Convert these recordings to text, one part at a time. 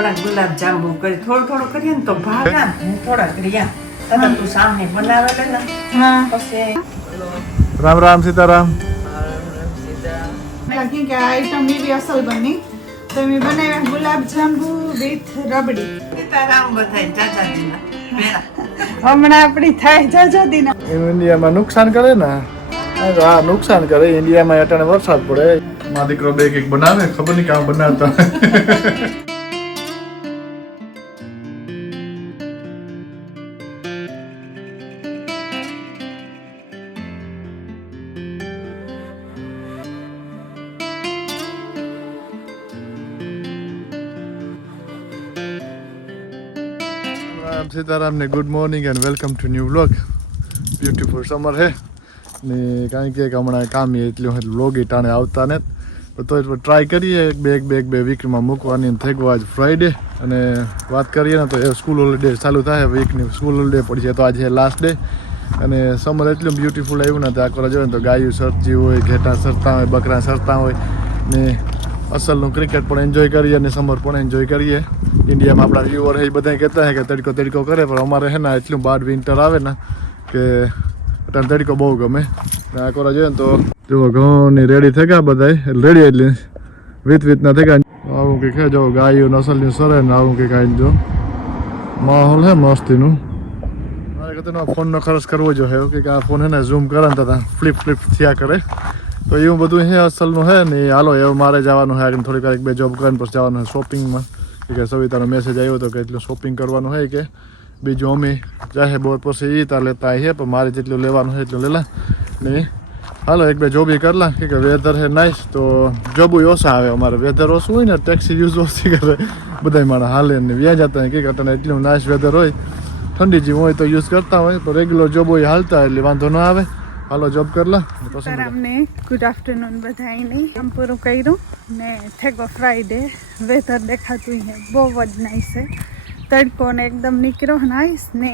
થોડા ગુલાબ જાંબુ કરી થોડું કરીએ ને તો ભાવે હું થોડા કર્યા તને તું સામે બનાવેલે ને હા પછી રામ રામ સીતારામ લાગી કે આઈટમ એવી અસલ બની તો મેં બનાવ્યા ગુલાબ જાંબુ વિથ રબડી સીતારામ બધાય જાજા દીના પેલા હમણાં આપણી થાય જાજાદીના ઇન્ડિયામાં નુકસાન કરે ને હા નુકસાન કરે ઇન્ડિયામાં અટાણે વરસાદ પડે મારો દીકરો બે કેક બનાવે ખબર નહીં કામ બનાવતા सीताराम ने good morning and welcome to new vlog beautiful summer है ने કારણ કે હમણાં કામ એટલું વ્લોગ ટાણે આવતા ને તો ટ્રાય કરીએ એક બે વીકમાં મૂકવાની થઈ ગયો આજ ફ્રાઈડે અને વાત કરીએ ને તો એ સ્કૂલ હોલિડે ચાલુ થાય વીકની સ્કૂલ હોલિડે પડી છે તો આજે લાસ્ટ ડે અને સમર એટલું બ્યુટીફુલ આવ્યું ને તો આ કરવા જોઈએ ને તો ગાયું સરતી હોય ઘેટા સરતા હોય બકરા સરતા હોય ને અસલનું ક્રિકેટ પણ એન્જોય કરીએ અને સમર પણ એન્જોય કરીએ ઇન્ડિયામાં આપણા વ્યુઅર એ બધા કહેતા હોય કે તડકો કરે પણ અમારે હે ને એટલું બાર વિન્ટર આવે ને કે અત્યારે તડકો બહુ ગમે આ કરવા જોઈએ ને તો જો ઘઉંની રેડી થઈ ગયા બધા રેડી એટલી વિથના થઈ ગયા આવું કંઈક હે જો ગાયું નસલની સરે ને આવું કંઈક આવી જો માહોલ હે મસ્તીનું મારે કહેતો ફોનનો ખર્ચ કરવો જોઈએ કે આ ફોન હે ને ઝૂમ કરે ને તો ફ્લિપ થયા કરે તો એવું બધું હે અસલનું હે ને હાલો એવું મારે જવાનું હે થોડીક વાર એક બે જોબ કરીને પછી જવાનું હે શોપિંગમાં કે સવિતાનો મેસેજ આવ્યો હતો કે એટલું શોપિંગ કરવાનું હોય કે બીજું અમે ચાહે બોર પછી એ તાર લેતા આવીએ પણ મારે જેટલું લેવાનું હોય એટલું લેલા ને હાલો એક બે જોબી કરલા કે વેધર હે નાઇસ તો જોબુ ઓછા આવે અમારે વેધર ઓછું હોય ને ટેક્સી યુઝ ઓછી કરે બધા માણસ હાલે ને વ્યા જતા હોય કે અટાણે એટલું નાઇસ વેધર હોય ઠંડી જેવું હોય તો યુઝ કરતા હોય તો રેગ્યુલર જોબ હોય હાલતા એટલે વાંધો ન આવે હાલો જોબ કરલા અમને ગુડ આફ્ટરનૂન બધાને કામ પૂરું કર્યું ને થેગો ફ્રાઈડે વેધર દેખાતું હે બહુ જ નાઇસ છે તડકો ને એકદમ નીકળ્યો નાઇસ ને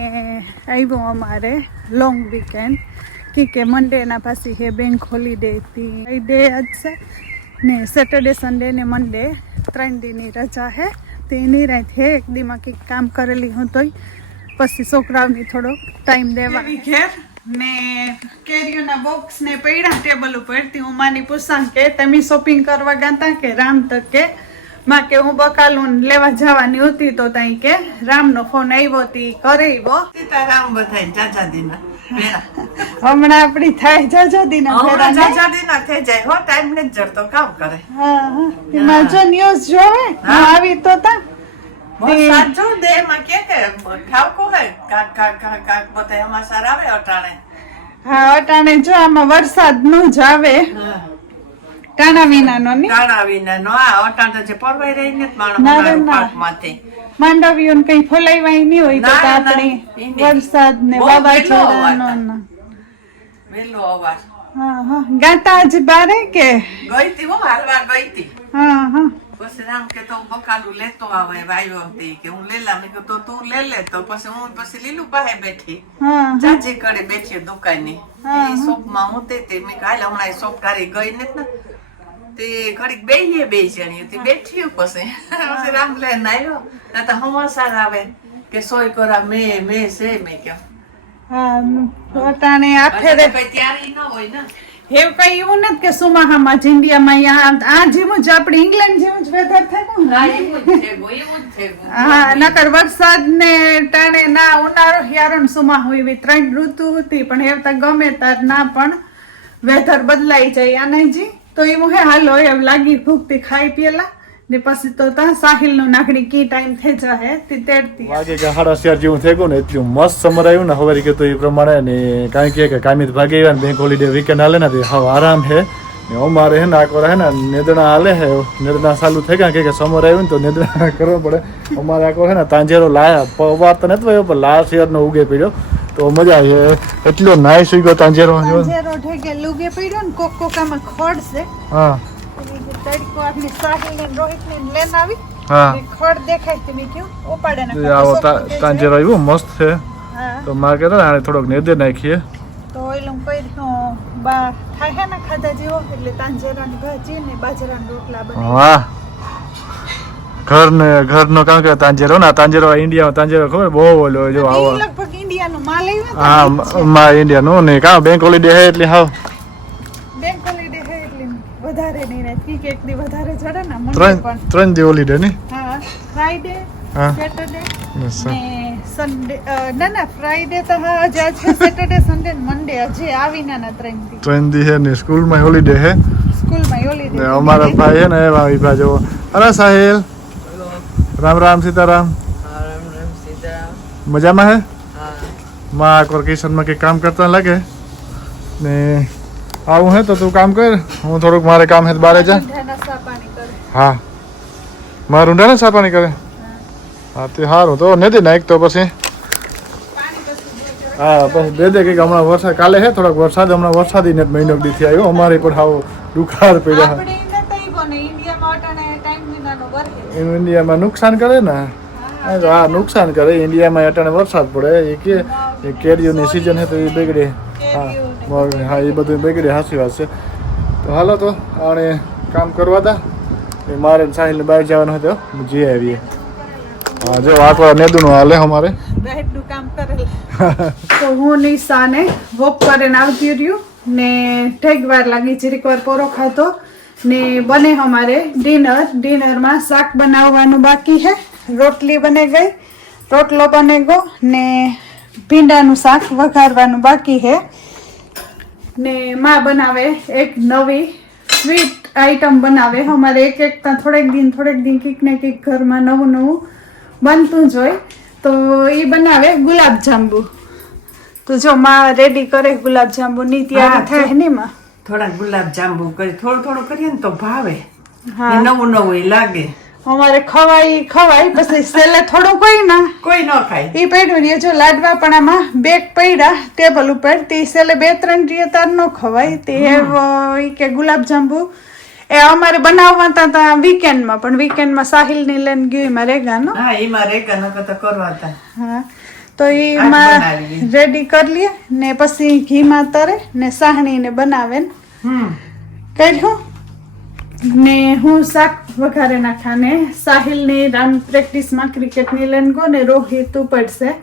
આવ્યો અમારે લોંગ વીકેન્ડ કે મંડેના પાછી હે બેંક હોલિડે હતી ફ્રાઈડે જ છે ને સેટરડે સન્ડે ને મંડે 3 દીની રજા હે તેની રાત હે એક દીમાં કંઈક કામ કરેલી હું તોય પછી છોકરાઓને થોડો ટાઈમ દેવા ઘેર ને કેરીઓના બોક્સ ને પડ્યા ટેબલ ઉપર થી હું માની પૂછાં કે તમે શોપિંગ કરવા ગાતા કે રામ તો કે માં કે હું બકાલું લેવા જવાની હતી તો તઈ કે રામનો ફોન આવ્યો તી કરેવો સીતારામ બધાય જાજા દીના પેલા હમણાં આપણી થાય જાજાદીના ફેરા જાજા દીના થઈ જાય હો ટાઈમ ને જડતો કામ કરે હા એમાં જો ન્યૂઝ જોવે આવી તો તા વરસાદ જો દે માં કે ઠાવકો હે કાક બધાય અમાસા આવે અટાણે હા અટાણે જો આમાં વરસાદ નો જ આવે કાણા વિનાનો ની કાણા વિનાનો આ અટાણે જે પરવાઈ રહીને માણસ પાકમાંથી માંડવીઓને કઈ ફોલાવાય નહીં હોય તો આપણે વરસાદ ને વાવાઝોડાનો વેલો અવાજ હા ગાતા જ બારે કે ગઈ તી હું હાલવા ગઈ તી હા પછી રામ કે તો બકાલું લેતો આવે વાયો હતી કે હું લેલા મેં કીધું તું લે તો પછી હું પછી લીલું પાસે બેઠી ચાચી કડે બેઠી દુકાનની એ શોપમાં હું તે મેં કાલે હમણાં શોપ તારી ગઈ નથી ને તે ઘડીક બેહીએ બે જણી હતી બેઠી પછી રામ લઈને આવ્યો તો હમાસાર આવે કે સોય કરા મેં છે મેં કેમ હા પોતાને આફેરે કઈ તૈયારી ન હોય ને એવું કઈ એવું નથી કે સુમાહામાં જ ઇન્ડિયામાં આ જેવું જ આપણે ઇંગ્લેન્ડ જેવું જ વેધર થાય હા નકર વરસાદ ને ટાણે ના ઉનાળો હિયારો ને સુમાહો એવી 3 ઋતુ હતી પણ એવું ગમે તાર ના પણ વેધર બદલાઈ જાય આનાજી તો એવું હે હાલો એમ લાગી ભૂખતી ખાઈ પેલા ને પછી તો તા સાહિલ નું નાખડી કી ટાઈમ થઈ જાય તે તેડતી વાગે કે 4:30 જેવું થઈ ગયું ને એટલું મસ્ત સમર આવ્યું ને હવે કે તો એ પ્રમાણે ને કારણ કે કામિત ભાગે આવ્યા ને બેંક હોલિડે વીકેન્ડ હાલે ને હવે આરામ હે ને અમારે હે ને આ કરે હે ને નેદણા હાલે હે નેદણા ચાલુ થઈ ગયા કે સમર આવ્યું ને તો નેદણા કરવો પડે અમારે આ કરે હે ને તાંજેરો લાયા પવાર તો નથી આવ્યો પણ લાસ્ટ યર નો ઉગે પડ્યો તો મજા આવી એટલો નાઈસ ઉગ્યો તાંજેરો ઠેકે લુગે પડ્યો ને કોકામાં ખડ છે હા તડકો આપની સાહિલ ને રોહિત ને લેન આવી હા ખડ દેખાય તમે ક્યું ઉપાડે ને આવો તાંજેરો આવ્યો મસ્ત છે હા તો મારે કે આને થોડોક નેદે નાખીએ તો ઓઈલું કઈ બા થાય ને ખાધા જેવો એટલે તાંજેરાની ભાજી ને બાજરાના રોટલા બનાવી વાહ ઘરનો કામ કે તાંજેરો ના તાંજેરો ઇન્ડિયામાં તાંજેરો ખબર બહુ ઓલો જો આવો ઈ લગભગ ઇન્ડિયાનો માલ આવ્યો હા માં ઇન્ડિયાનો ને કા બેંક હોલિડે હે એટલે હાવ બેંક હોલિડે હે એટલે વધારે નહીં રહે ઠીક એક દી વધારે ચડે ને મંડે પણ ત્રણ દી હોલિડે ને હા ફ્રાઈડે હા સેટરડે ને સન્ડે ના ફ્રાઈડે તો હા આજે છે સેટરડે સન્ડે ને મંડે હજી આવીના ના 3 દી 3 દી હે ને સ્કૂલમાં હોલિડે હે સ્કૂલમાં હોલિડે ને અમારા ભાઈ હે ને ભાઈ જો અરે સાહિલ રામ રામ સીતારામ મજામાં હે માં એક વાર કિશનમાં કંઈક કામ કરતા લાગે ને આવું હે તો તું કામ કર હું થોડુંક મારે કામ હે તો બારે જા હા મારું ઊંડા સા પાણી કરે હા તે સારું તો નથી નાખ તો પછી હા પછી દે કંઈક હમણાં વરસાદ કાલે હે થોડોક વરસાદ હમણાં વરસાદી ને મહિનો દીથી આવ્યો અમારે પણ હાવ દુકાળ પડ્યા ઇન્ડિયામાં નુકસાન કરે ને હા નુકસાન કરે ઇન્ડિયામાં અટાણે વરસાદ પડે એ કે કેરીઓની સિઝન છે તો એ બગડે હા એ બધું બગડે સાચી વાત છે તો હાલો તો આને કામ કરવા તા મારે સાહિલને બહાર જવાનું હતું જઈ આવીએ હા જો આટલા નેદુનું હાલે અમારે કામ કરે તો હું નિશાને વોક કરીને આવતી રહ્યું ને ઠેક વાર લાગી જરીક વાર પોરો ખાતો ને બને અમારે ડિનરમાં શાક બનાવવાનું બાકી છે રોટલી બને ગઈ રોટલો બને ગયો ને ભીંડાનું શાક વઘારવાનું બાકી છે ને માં બનાવે એક નવી સ્વીટ આઈટમ બનાવે અમારે એક થોડેક દિન કંઈક ને કંઈક ઘરમાં નવું બનતું જ હોય તો એ બનાવે ગુલાબ જાંબુ તો જો માં રેડી કરે ગુલાબ જાંબુની તૈયારી થાય ને માં થોડા ગુલાબ જાંબુ કરી થોડું કરીએ ને તો ભાવે નવું લાગે અમારે ખવાય પછી સેલે થોડું કોઈ ન ખાય એ પડ્યું રહે જો લાડવા પણ આમાં બેગ પડ્યા ટેબલ ઉપર તે સેલે 2-3 રીએ તાર ન ખવાય તે કે ગુલાબ જાંબુ એ અમારે બનાવવા હતા વીકેન્ડમાં પણ વીકેન્ડમાં સાહિલ ની લઈને ગયું એમાં રેગાનો તો કરવા હતા હા તો એમાં રેડી કરી લે ને પછી ઘીમાં તરે ને સાહણી ને બનાવે કર્યું ને હું શાક વઘારે નાખા ને સાહિલ ની રામ પ્રેક્ટિસમાં ક્રિકેટની લઈને ગો ને રોહિત પડશે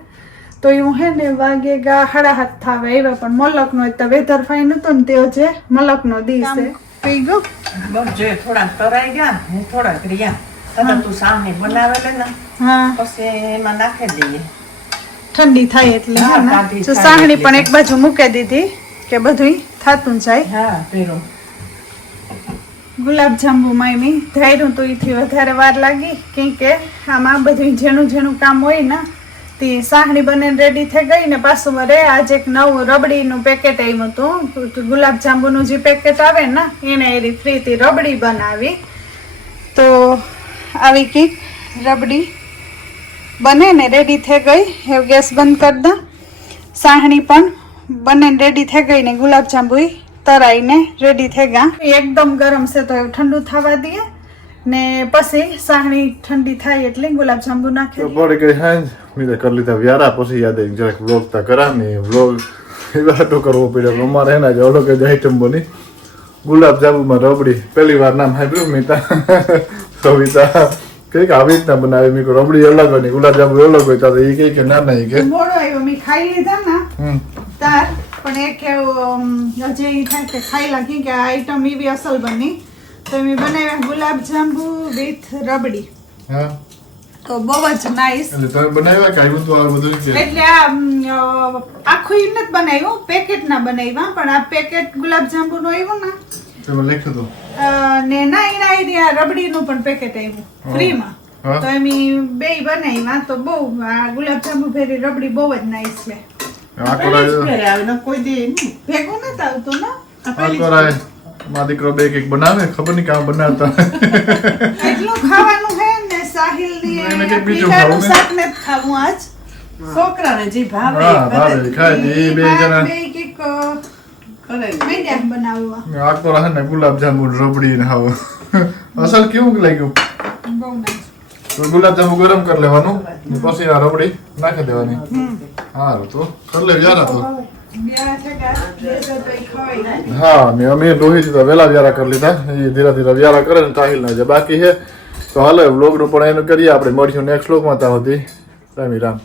તો હું હે ને વાગેગા 7:30 થાવે આવ્યા પણ મલકનો તો વેધર ફાઈન હતું ને તેઓ જે મલકનો દિવસે પી ગયો થોડા તરાઈ ગયા થોડા રહ્યા તું સામે બનાવેલે ને હા પછી એમાં નાખી દઈએ ઠંડી થાય એટલે જો સાહણી પણ એક બાજુ મૂકી દીધી કે બધું થાતું જાય હા પેરો ગુલાબ જાંબુ માયમી ધાર્યું તો એથી વધારે વાર લાગી કેમ કે આમાં બધું ઝીણું કામ હોય ને તે સાહણી બનીને રેડી થઈ ગઈ ને પાછું મારે આજે એક નવું રબડીનું પેકેટ આવ્યું હતું ગુલાબ જાંબુનું જે પેકેટ આવે ને એને એની ફ્રીથી રબડી બનાવી તો આવી કંઈક રબડી બને ને રેડી થઈ ગઈ એવું ગેસ બંધ કરી દઉં સાહણી પણ બને રેડી થઈ ગઈ ને ગુલાબ જાંબુ તરાઈને રેડી થઈ ગયા એકદમ ગરમ છે તો ઠંડુ થવા દઈએ ને પછી સાહણી ઠંડી થાય એટલે ગુલાબ જાંબુ નાખી પડી ગઈ હાંજ મેં કરી લીધા વ્યારા પછી યાદ આવી જરાક વ્લોગ તા કરા ને વ્લોગ એ વાતો કરવો પડ્યો અમારે એના જ અલગ જ આઈટમ બની ગુલાબ જાંબુમાં રબડી પહેલી વાર નામ સાંભળ્યું મેં સવિતા કઈક આવી રીતના બનાવી મેં રબડી અલગ હોય ગુલાબ જાંબુ અલગ હોય તો એ કઈ કે ના નહીં કે મોડો આવ્યો મેં ખાઈ લીધા ને તાર પણ એક હજી થાય કે ખાઈ લાગી કે આ આઈટમ એવી અસલ બની તો મેં બનાવ્યા ગુલાબ જાંબુ વિથ રબડી હા તો બહુ જ નાઈસ એટલે તમે બનાવ્યા કે આવ્યું તો આ બધું કે એટલે આ આખું ઈ નથી બનાવ્યું પેકેટ ના બનાવ્યા પણ આ પેકેટ ગુલાબ જાંબુ નું આવ્યું ને તમે લખ્યું તો ને ના એના રબડી નું પણ પેકેટ આવ્યું ફ્રી માં તો એમ બે બનાવ્યા તો બહુ આ ગુલાબ જાંબુ ભેરી રબડી બહુ જ નાઈસ છે કોઈ દે ભેગું નથી આવતું ને મારા દીકરો બે કેક બનાવે ખબર નહીં કામ બનાવતા એટલું ખાવાનું હે ને સાહિલ એને કંઈક બીજું ની ખાવું ને. શાક ને ખાવું આજ છોકરાને જે ભાવે હા ભાવે ખાય એ બે જણા બે કંઈક કરે મીડિયમ બનાવવા આખો રહે ને ગુલાબ જાંબુ રબડી ને હાવ અસલ કેવું લાગ્યું બહુ નાઈસ તો ગુલાબ જાંબુ ગરમ કરી લેવાનું ને પછી આ રબડી નાખી દેવાની સારું તો કરી લે યાર તો હા ને અમે રોહિત તો વેલા વ્યારા કરી લીધા એ ધીરે ધીરે વ્યારા કરે ને તાહિલ ના જે બાકી છે તો હાલો વ્લોગનું પણ એનું કરીએ આપણે મળીશું નેક્સ્ટ વ્લોગમાં ત્યાં સુધી રામ રામ